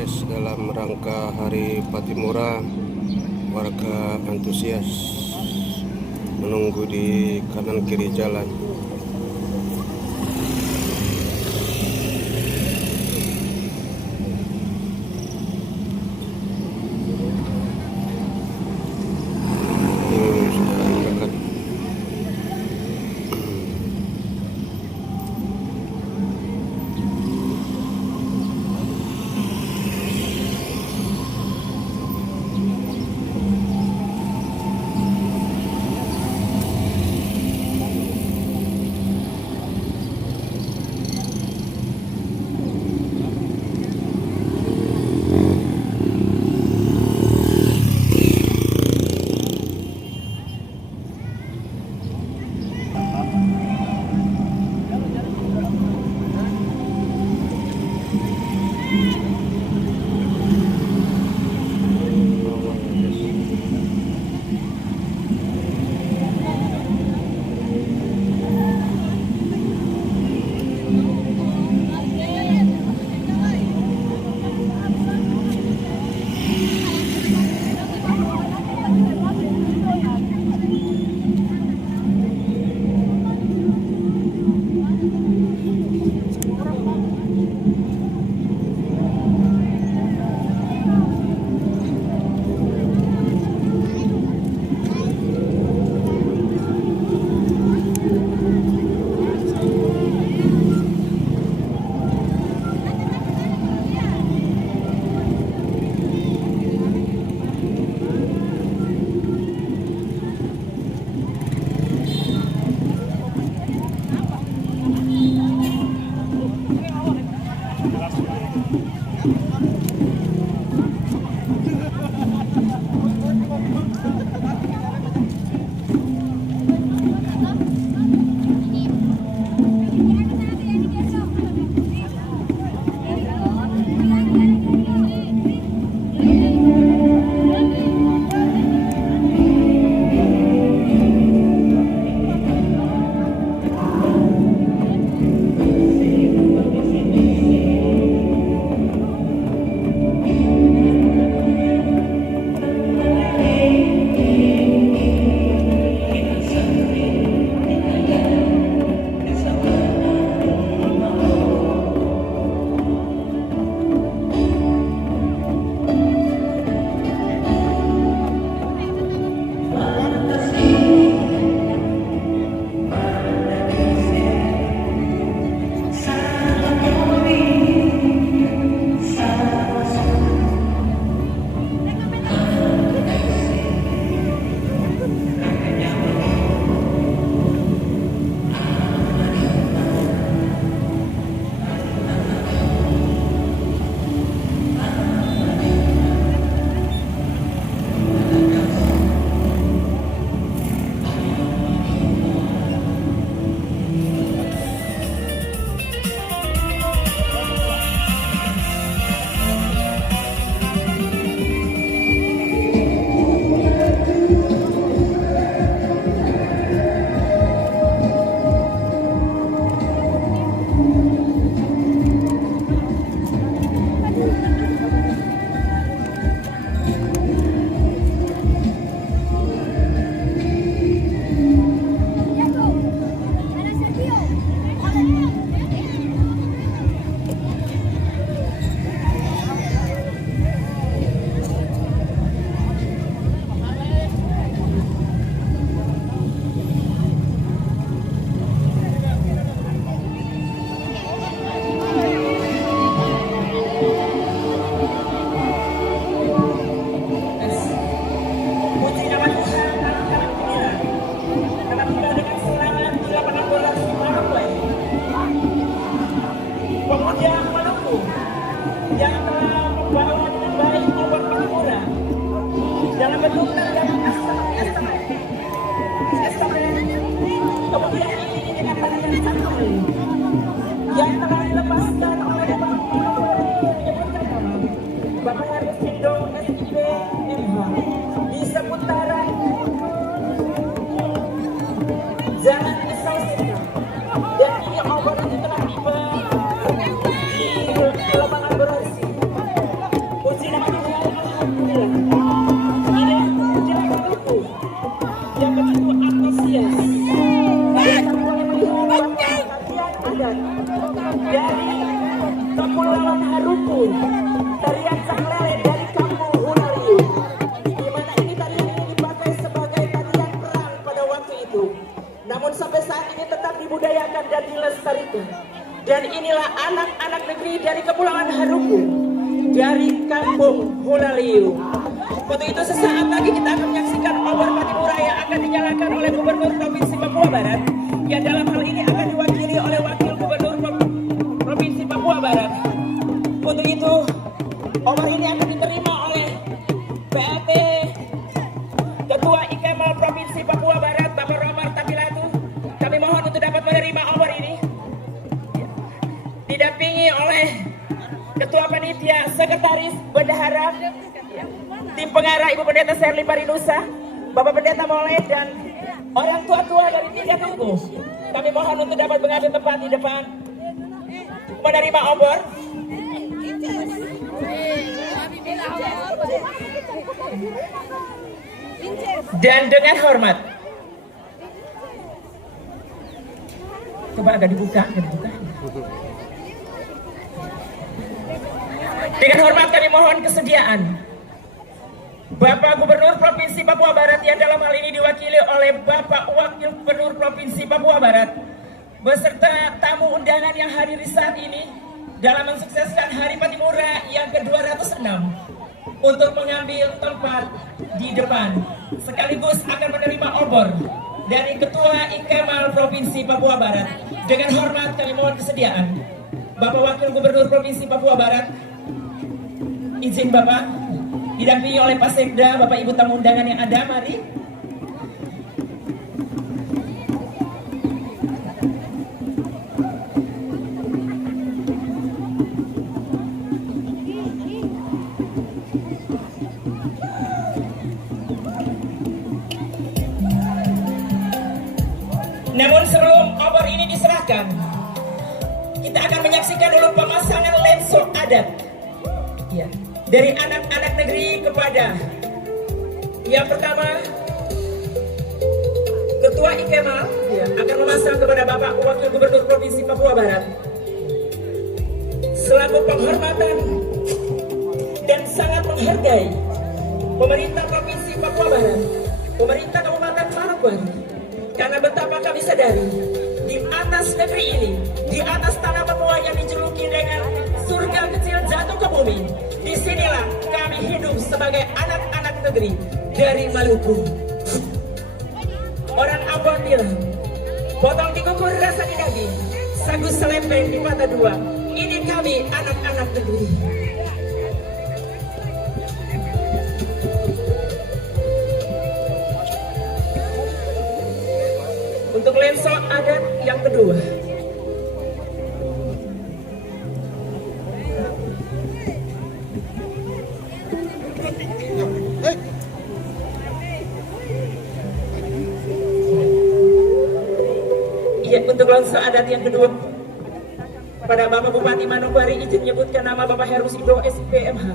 guys, dalam rangka Hari Patimura, warga antusias menunggu di kanan kiri jalan. Sudah dekat. Kepulauan Haruku, tarian Sang Lele dari kampung Hulaliu, di mana ini tarian ini dipakai sebagai tarian perang pada waktu itu. Namun sampai saat ini tetap dibudayakan dan dilestarikan. Dan inilah anak-anak negeri dari Kepulauan Haruku, dari kampung Hulaliu. Untuk itu sesaat lagi kita akan menyaksikan obor Patimura yang akan dinyalakan oleh Gubernur Provinsi Papua Barat, yang dalam hal ini akan diwakili oleh Wakil Gubernur Provinsi Papua Barat. Untuk itu obor ini akan diterima oleh PLT Ketua IKEMAL Provinsi Papua Barat, Bapak Romar Tapilatu. Kami mohon untuk dapat menerima obor ini, didampingi oleh Ketua Panitia, Sekretaris, Bendahara, Tim Pengarah Ibu Pendeta Serli Parinusa, Bapak Pendeta Mole, dan orang tua-tua dari tingkat hukum. Kami mohon untuk dapat mengambil tempat di depan menerima obor. Dan dengan hormat, coba agak dibuka. Dengan hormat kami mohon kesediaan Bapak Gubernur Provinsi Papua Barat, yang dalam hal ini diwakili oleh Bapak Wakil Gubernur Provinsi Papua Barat, beserta tamu undangan yang hadir di saat ini dalam mensukseskan Hari Patimura yang ke-206 untuk mengambil tempat di depan, sekaligus akan menerima obor dari Ketua IKEMAL Provinsi Papua Barat. Dengan hormat kami mohon kesediaan Bapak Wakil Gubernur Provinsi Papua Barat, izin Bapak, didampingi oleh Pak Sekda, Bapak Ibu tamu undangan yang ada, mari. Namun sebelum obor ini diserahkan, kita akan menyaksikan dulu pemasangan lenso adat, ya, dari anak-anak negeri kepada yang pertama Ketua IKEMAL, ya, akan memasang kepada Bapak Wakil Gubernur Provinsi Papua Barat selaku penghormatan dan sangat menghargai pemerintah Provinsi Papua Barat, pemerintah Kabupaten Manokwari, karena betapa kami sadari di atas negeri ini, di atas tanah Papua yang dijuluki dengan surga kecil jatuh ke bumi, disinilah kami hidup sebagai anak-anak negeri dari Maluku. Orang Ambon bilang, potong di kukur rasa di daging, sagu selempeng di mata dua. Ini kami anak-anak negeri. Untuk lenso adat yang kedua, untuk lenso adat yang kedua pada Bapak Bupati Manokwari, izin menyebutkan nama Bapak Heru Sido SPMH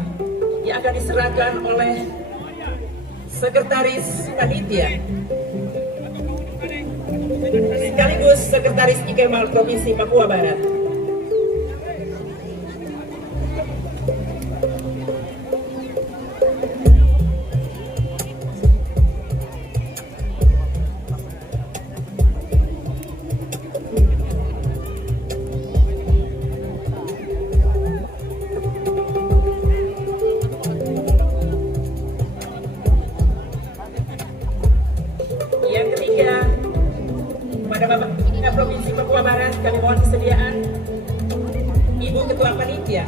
yang akan diserahkan oleh Sekretaris Panitia sekaligus Sekretaris IKEMAL Provinsi Papua Barat. Yang ketiga, pada Bapak Provinsi Papua Barat, kami mohon kesediaan Ibu Ketua Panitia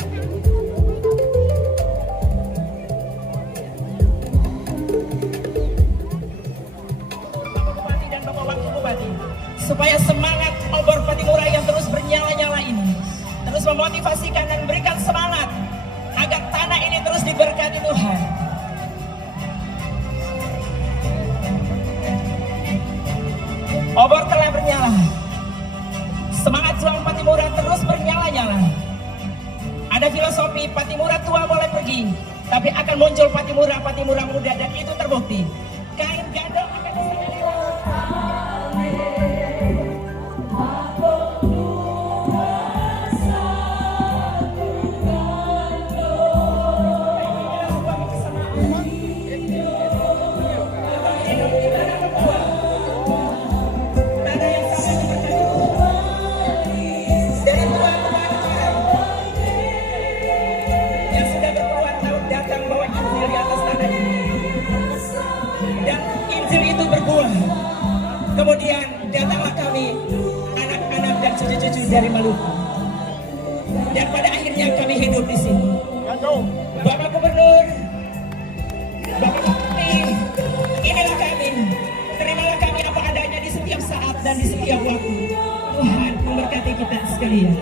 Bapak Bupati dan Bapak Wakil Bupati, supaya semangat obor Patimura yang terus bernyala-nyala ini terus memotivasikan dan berikan semangat agar tanah ini terus diberkati Tuhan. Obor telah bernyala, semangat juang Patimura terus bernyala-nyala. Ada filosofi Patimura tua boleh pergi, tapi akan muncul Patimura muda, dan itu terbukti. Kain gadong akan Kemudian datanglah kami, anak-anak dan cucu-cucu dari Maluku. Dan pada akhirnya kami hidup di sini. Bapak Gubernur, Bapak Bupati, inilah kami. Terimalah kami apa adanya di setiap saat dan di setiap waktu. Tuhan memberkati kita sekalian.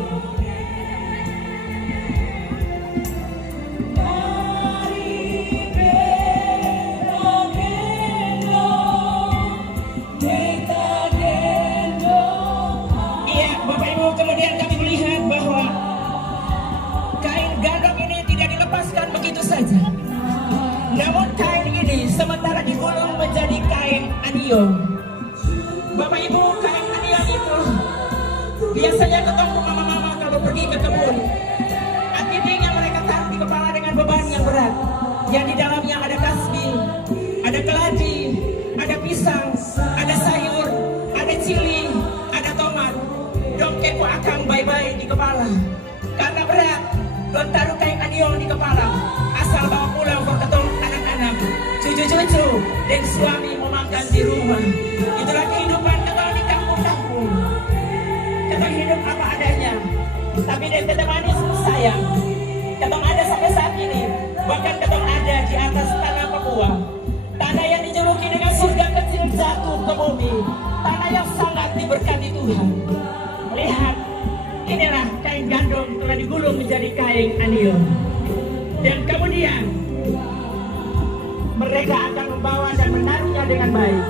Iya, Bapak Ibu, kemudian kami melihat bahwa kain gandong ini tidak dilepaskan begitu saja. Namun kain ini sementara digulung menjadi kain aniong. Bapak Ibu, kain aniong itu biasanya ketemu mama-mama kalau pergi ke kebun. Artinya mereka taruh di kepala dengan beban yang berat. Yang di dalamnya ada tasbih, ada keladi, ada pisang, ada sayur, ada cili, ada tomat. Dongkeku akan bye-bye di kepala. Karena berat, don taruh kain aniong di kepala. Asal bawa pulang for ketemu anak-anak, cucu-cucu, dan suami memakan di rumah. Itulah kehidupan ketemu di kampung-kampung. Ketemu hidup apa adanya. Tapi dan ketemu manis sayang. Ketemu ada sampai saat ini. Bahkan ketemu ada di atas tanah Papua. Tanah yang dijuluki dengan surga kecil jatuh ke bumi. Tanah yang sangat diberkati Tuhan. Lihat, inilah kain gandong telah digulung menjadi kain aniong. Dan kemudian mereka akan membawa dan menaruhnya dengan baik.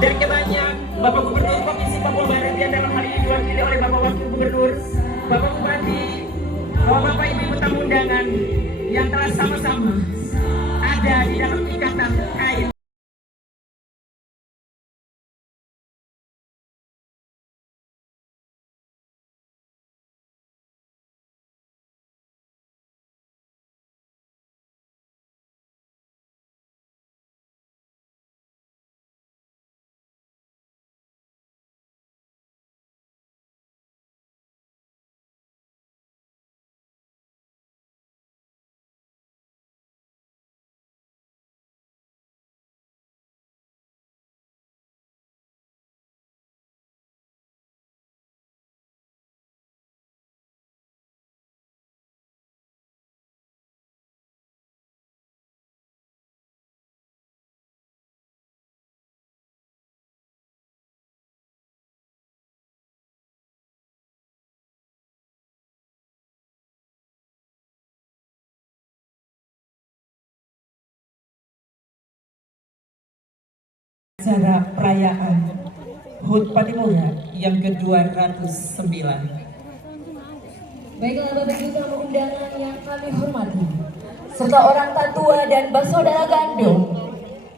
Dan kebanyakan Bapak Gubernur Provinsi Papua Barat yang dalam hal ini diwakili oleh Bapak Wakil Gubernur, Bapak Bupati, Bapak Ibu tamu undangan yang telah sama-sama ada di dalam ikatan kain. Acara perayaan HUT Patimura yang ke-209. Baiklah Bapak Ibu tamu undangan yang kami hormati, serta orang tatua dan bersaudara gandong,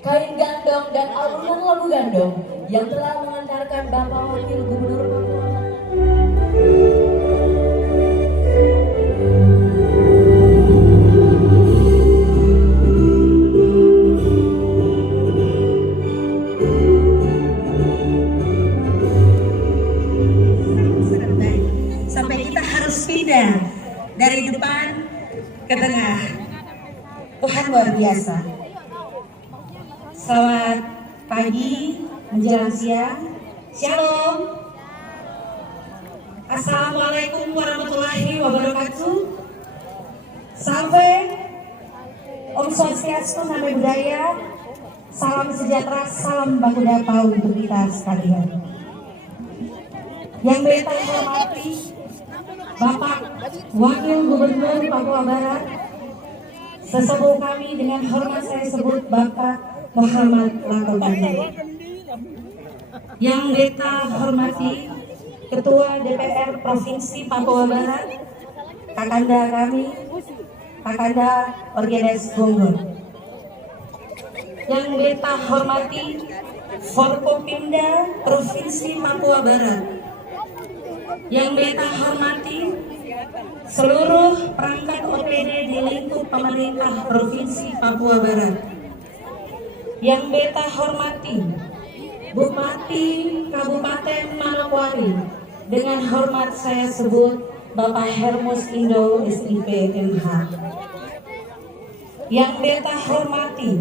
kain gandong dan alunan lagu gandong yang telah mengantarkan Bapak Wakil Gubernur Papua. Dari depan ke tengah. Tuhan luar biasa. Selamat pagi menjelang siang. Shalom. Assalamualaikum warahmatullahi wabarakatuh. Sampai Om Swastiastu, Namo Buddhaya. Salam sejahtera, salam baku dapau untuk kita sekalian. Yang beta hormati Bapak Wakil Gubernur Papua Barat, sesepuh kami dengan hormat saya sebut Bapak Muhammad Lakobane. Yang beta hormati Ketua DPR Provinsi Papua Barat, Kakanda kami, Kakanda Orgedes Gonggol. Yang beta hormati Forkopimda Provinsi Papua Barat. Yang beta hormati seluruh perangkat OPD di lingkup pemerintah Provinsi Papua Barat. Yang beta hormati Bupati Kabupaten Manokwari, dengan hormat saya sebut Bapak Hermus Indo SIP MH. Yang beta hormati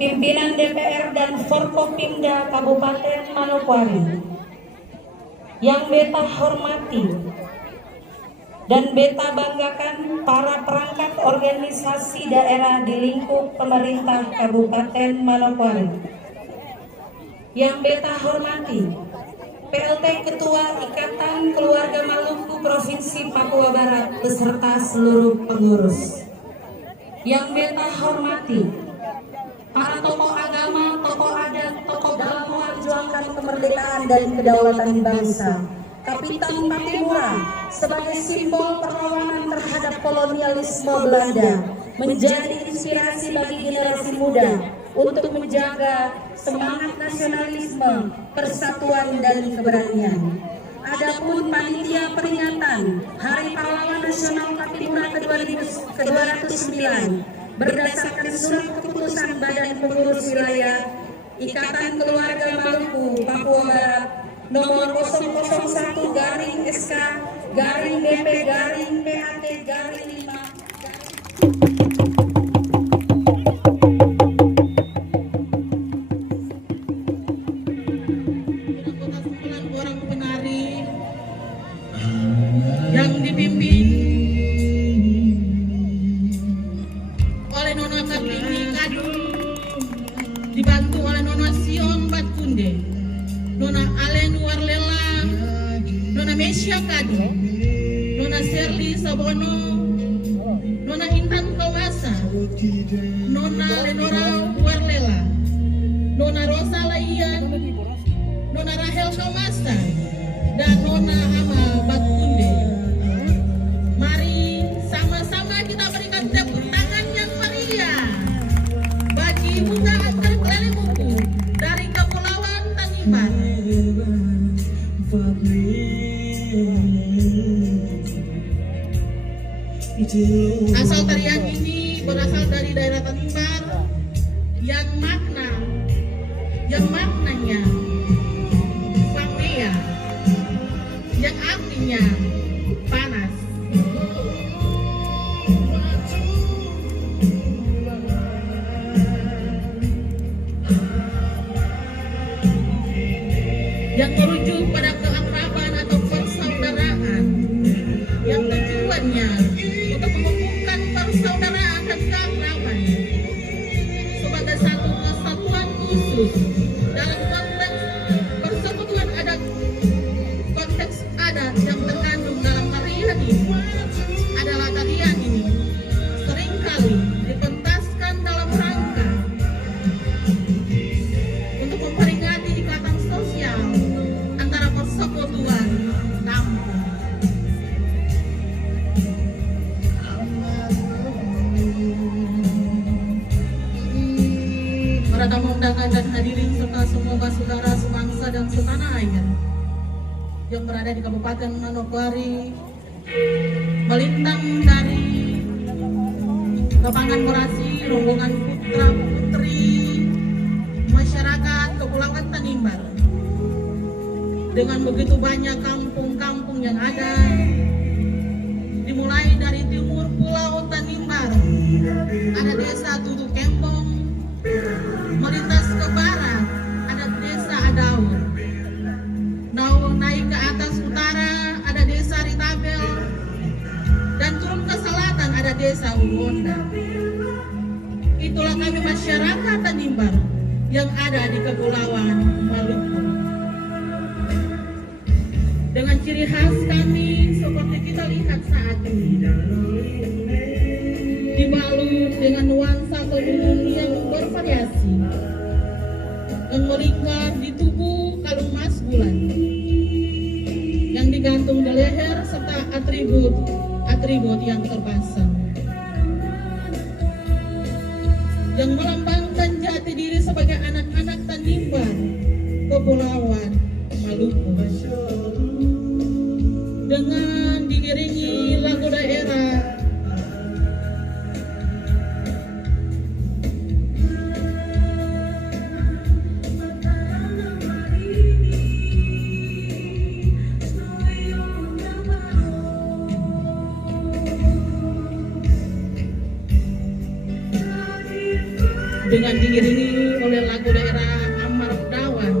pimpinan DPR dan Forkopimda Kabupaten Manokwari. Yang beta hormati dan beta banggakan para perangkat organisasi daerah di lingkup pemerintah Kabupaten Manokwari. Yang beta hormati PLT Ketua Ikatan Keluarga Maluku Provinsi Papua Barat beserta seluruh pengurus. Yang beta hormati para tokoh agama, tokoh adat, tokoh dalam memperjuangkan kemerdekaan dan kedaulatan bangsa. Kapitan Patimura sebagai simbol perlawanan terhadap kolonialisme Belanda menjadi inspirasi bagi generasi muda untuk menjaga semangat nasionalisme, persatuan dan keberanian. Adapun panitia peringatan Hari Pahlawan Nasional Patimura ke-209 berdasarkan surat keputusan Badan Pengurus Wilayah Ikatan Keluarga Maluku Papua Barat nomor 001-DP-5. Orang penari yang dipimpin oleh Nona Kartini Kadu, dibantu oleh Nona Sion Batkunde, Nona Alen Warlela, Nona Mesya Kadu, Nona Serli Sabono, Nona Intan Kawasa, Nona Lenora Warlela, Nona Rosa Laian, Nona Rahel Kawasa, dan Nona Ama Batkunde. Mari sama-sama kita berikan tepuk tangan yang meriah bagi Bunda Angker Klelemuku dari Kepulauan Tanimbar. Asal tarian ini berasal dari daerah Tanimbar yang maknanya Pangea, yang artinya panas. Yang merujuk pada keakraban atau persaudaraan, yang tujuannya untuk mengukuhkan persaudaraan dan keakraban sebagai satu kesatuan khusus dalam konteks persekutuan adat. Konteks adat yang terkandung dalam tarian ini adalah tarian ini seringkali dipentaskan dalam rangka untuk memperingati ikatan sosial antara persekutuan kampung. Para tamu undangan dan hadirin serta semua saudara sebangsa dan setanah air yang berada di Kabupaten Manokwari, melintang dari lapangan Merasi, rombongan putra putri masyarakat Kepulauan Tanimbar dengan begitu banyak kampung-kampung yang ada, dimulai dari timur Pulau Tanimbar ada desa Tutu Kempong, melintas ke barat ada desa Adaur, naik ke atas utara ada desa Ritabel, dan turun ke selatan ada desa Uwonda. Itulah kami masyarakat Tanimbar yang ada di Kepulauan Maluku. Dengan ciri khas kami seperti kita lihat saat ini, dibalut dengan nuansa tenun yang bervariasi, yang melingkar di tubuh kalung mas bulan, yang digantung di leher serta atribut yang terpasang, yang melambangkan jati diri sebagai anak-anak Tanimbar, Kepulauan Maluku. Dengan diiringi lagu daerah dengan diiringi oleh lagu daerah Amar Dawan.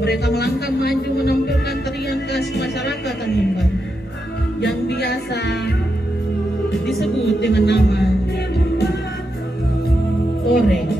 Mereka melangkah maju menampilkan tarian khas masyarakat Tanimbar yang biasa disebut dengan nama Toreng.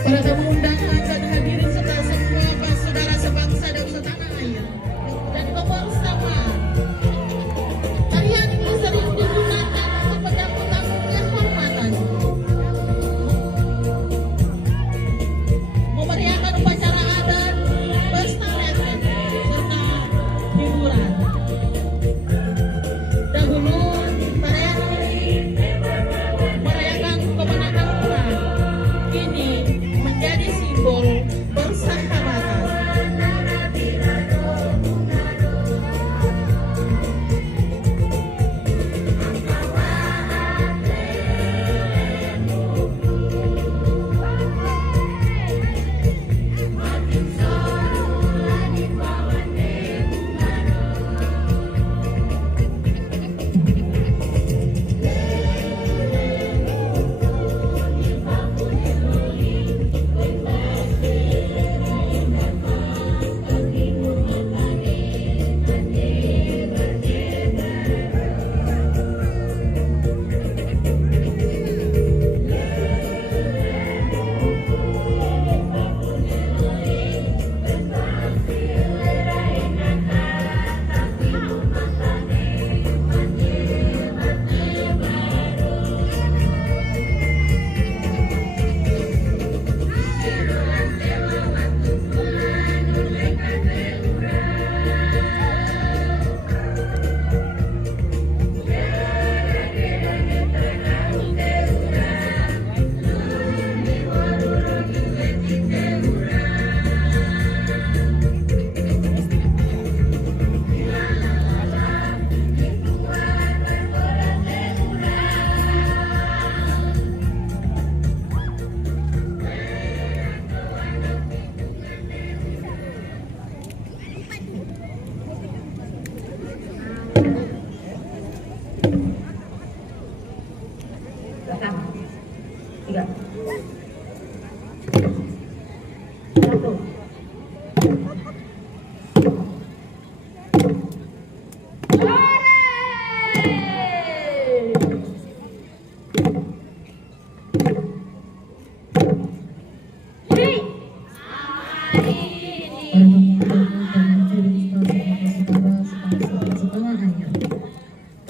Para tamu undangan dan hadirin serta semua saudara sebangsa dan setanah air dan bersama. Tarian ini sering digunakan untuk tamu kehormatan, memeriahkan upacara adat, pelestarian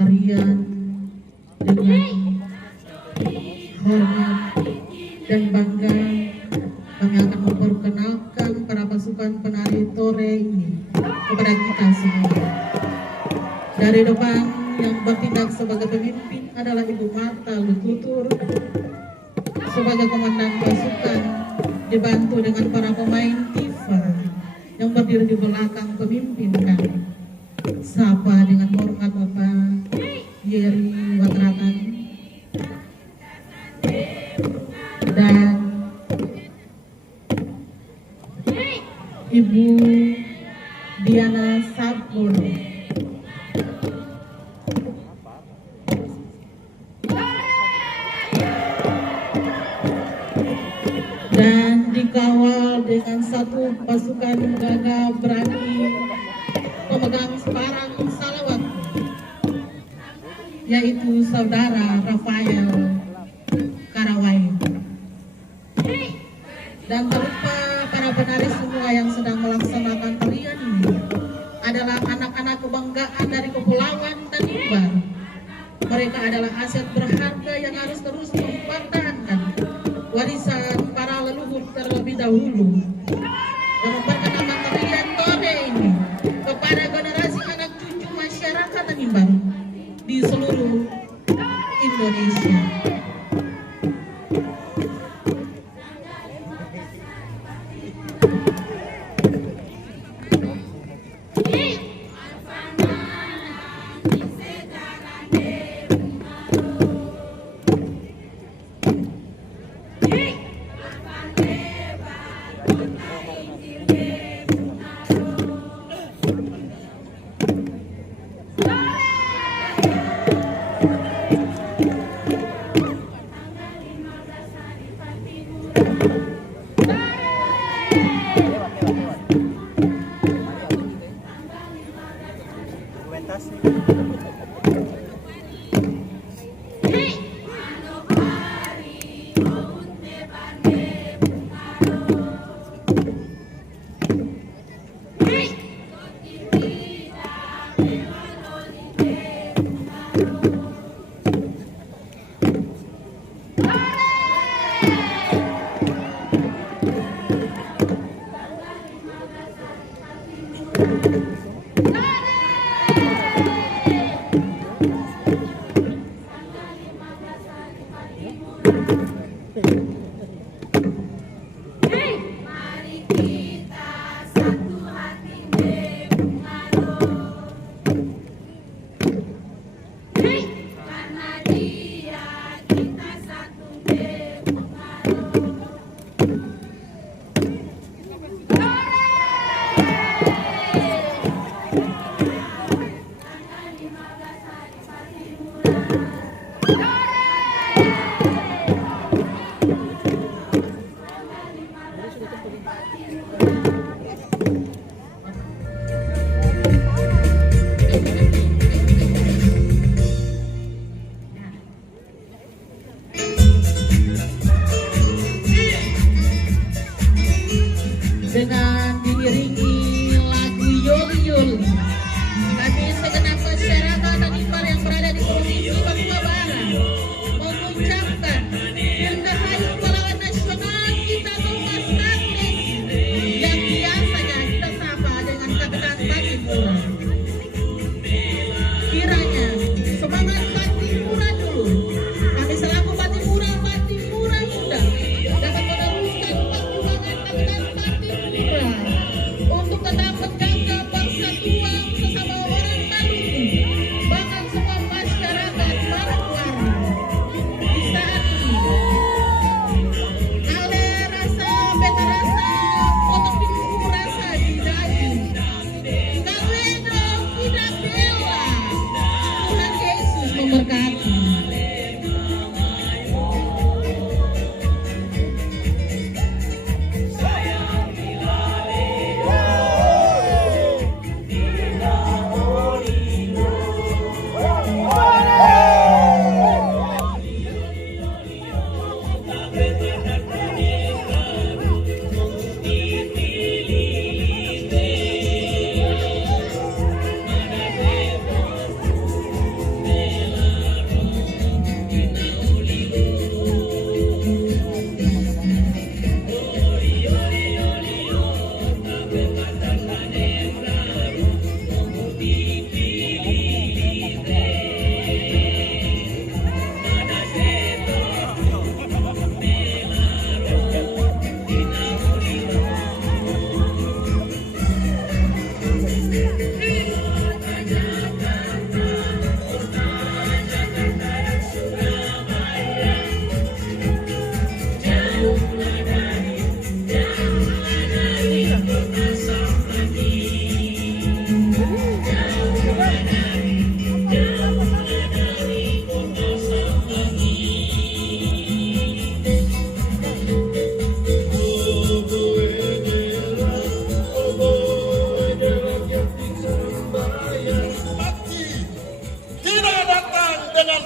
Tarian dengan hormat dan bangga kami akan memperkenalkan para pasukan penari tore ini kepada kita semua. Dari depan yang bertindak sebagai pemimpin adalah Ibu Marta Lututur sebagai komandan pasukan, dibantu dengan para pemain Tifa yang berdiri di belakang pemimpin kami. Sapa dengan hormat Bapak Yeri Watratan dan Ibu Diana Sabun. Dan dikawal dengan satu pasukan gagah berani pemegang sebarang salawat, yaitu Saudara Rafael Karawai. Dan tak lupa para penari semua yang sedang melaksanakan tarian ini adalah anak-anak kebanggaan dari Kepulauan Tanimbar. Mereka adalah aset berharga yang harus terus mempertahankan warisan para leluhur terlebih dahulu. Dan memperkenalkan tarian tore ini kepada generasi anak cucu masyarakat Tanimbar di seluruh Indonesia.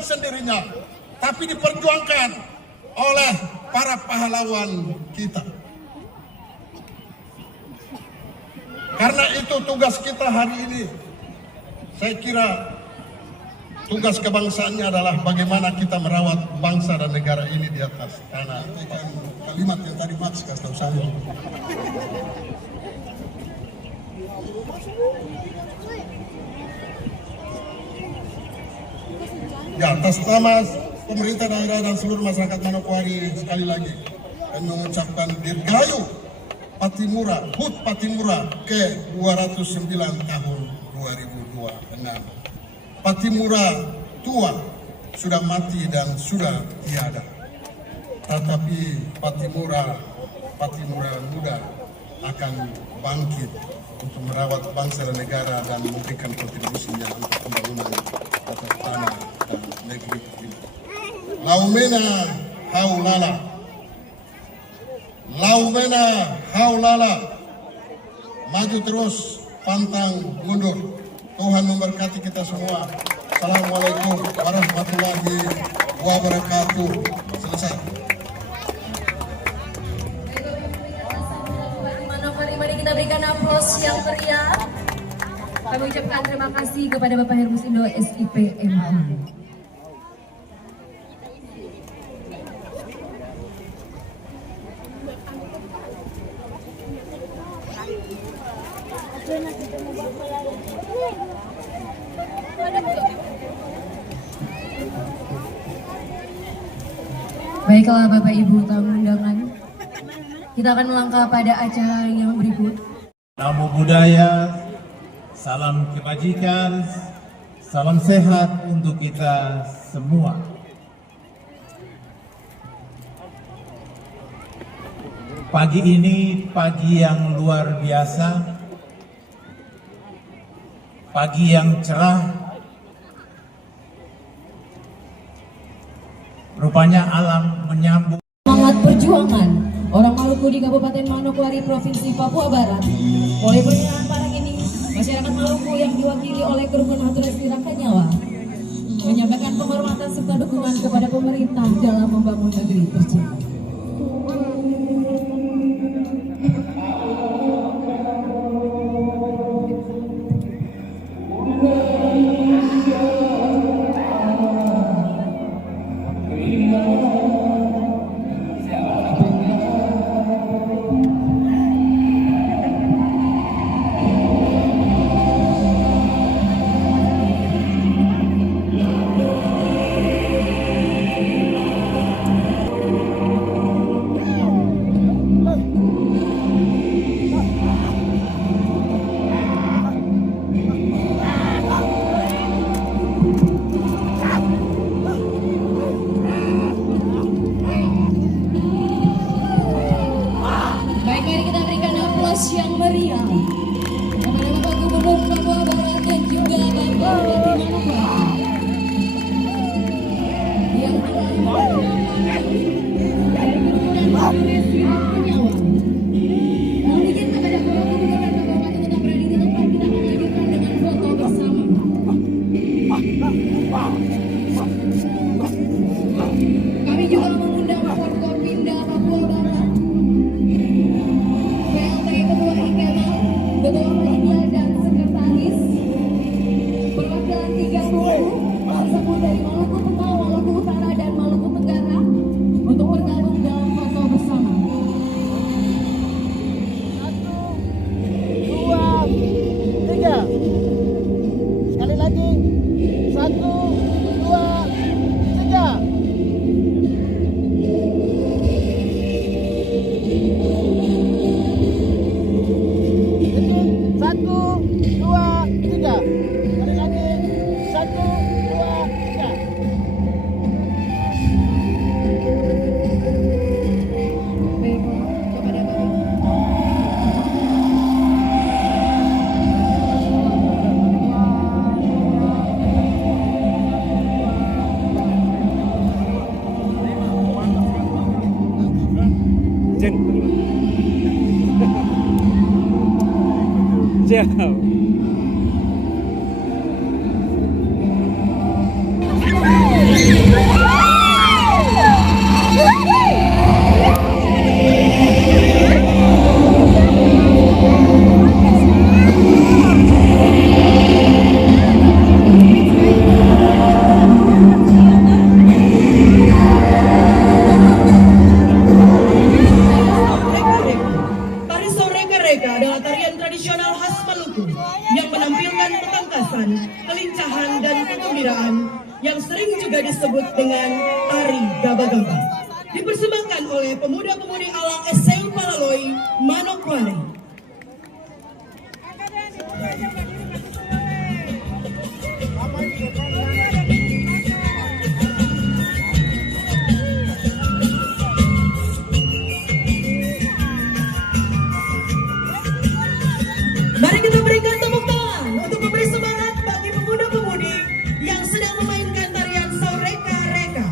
sendirinya, tapi diperjuangkan oleh para pahlawan kita. Karena itu tugas kita hari ini, saya kira tugas kebangsaannya adalah bagaimana kita merawat bangsa dan negara ini di atas tanah. Kalimat yang tadi Max kasih tahu saya. Ya, atas nama pemerintah daerah dan seluruh masyarakat Manokwari sekali lagi kami mengucapkan Dirgahayu Patimura, HUT Patimura ke 209 tahun 2026. Patimura tua sudah mati dan sudah tiada, tetapi Patimura muda akan bangkit untuk merawat bangsa dan negara dan memberikan kontribusinya untuk pembangunan atas tanah dan negeri ini. Laumena haulala, laumena haulala, maju terus, pantang mundur. Tuhan memberkati kita semua. Assalamualaikum warahmatullahi wabarakatuh. Selesai. Mari kita berikan aplaus yang meriah. Kami ucapkan terima kasih kepada Bapak Hermusindo SIP MH. Baiklah Bapak Ibu tamu undangan, kita akan melangkah pada acara yang berikut. Namo Buddhaya, salam kebajikan, salam sehat untuk kita semua. Pagi ini pagi yang luar biasa, pagi yang cerah. Rupanya alam menyambut Semangat perjuangan orang Maluku di Kabupaten Manokwari, Provinsi Papua Barat. Oleh pernyataan para ini, masyarakat Maluku yang diwakili oleh Kerukunan Haturan Rangka Nyawa menyampaikan penghormatan serta dukungan kepada pemerintah dalam membangun negeri tercinta. Siap. Tari Soreka-reka adalah tarian tradisional khas Maluku yang menampilkan ketangkasan, kelincahan, dan kegembiraan yang sering juga disebut dengan tari gaba-gaba. Dipersembahkan oleh pemuda-pemudi Alang SCU Palaloi, Manokwari. Mari kita berikan tepuk tangan untuk memberi semangat bagi pemuda-pemudi yang sedang memainkan tarian Soreka-reka.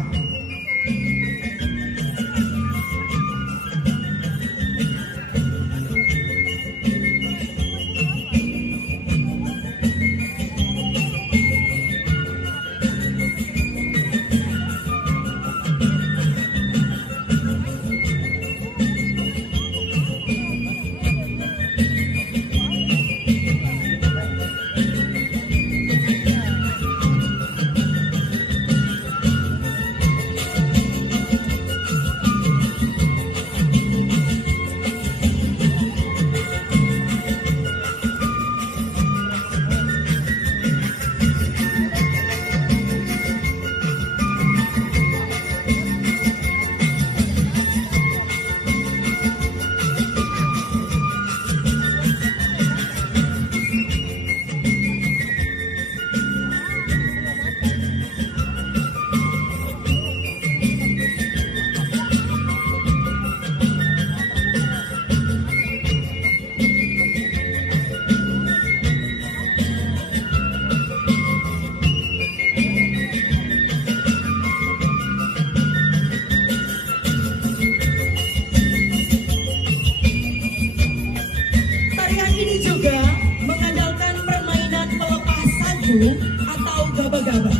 Tarian ini juga mengandalkan permainan pelepas salju atau gaba-gaba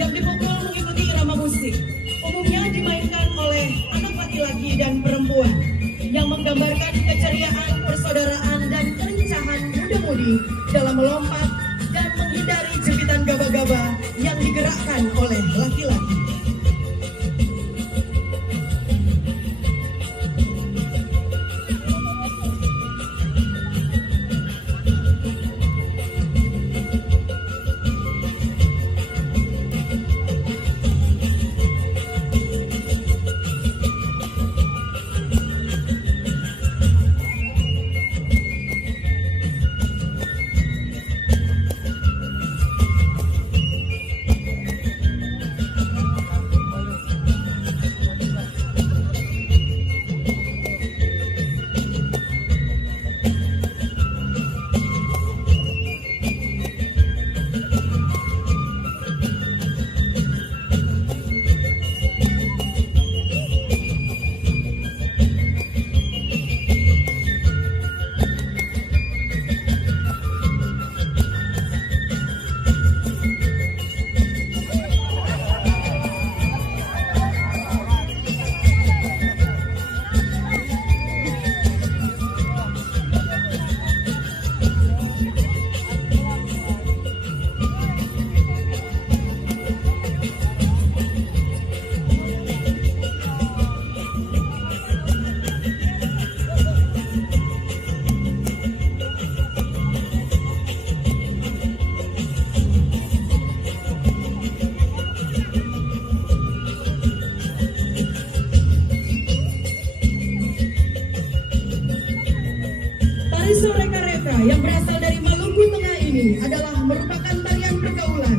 yang dipukul mengikuti irama musik. Umumnya dimainkan oleh anak laki-laki dan perempuan yang menggambarkan keceriaan, persaudaraan, dan kelincahan muda-mudi dalam melompat dan menghindari jepitan gaba-gaba yang digerakkan oleh laki-laki. Tari Soreka-reka yang berasal dari Maluku Tengah ini adalah merupakan tarian pergaulan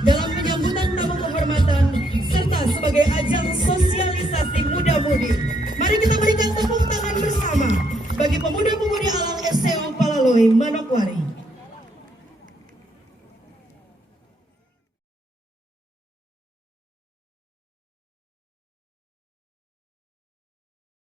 dalam penyambutan tamu kehormatan serta sebagai ajang sosialisasi muda-mudi. Mari kita berikan tepuk tangan bersama bagi pemuda-pemudi Alang SCU Palaloi.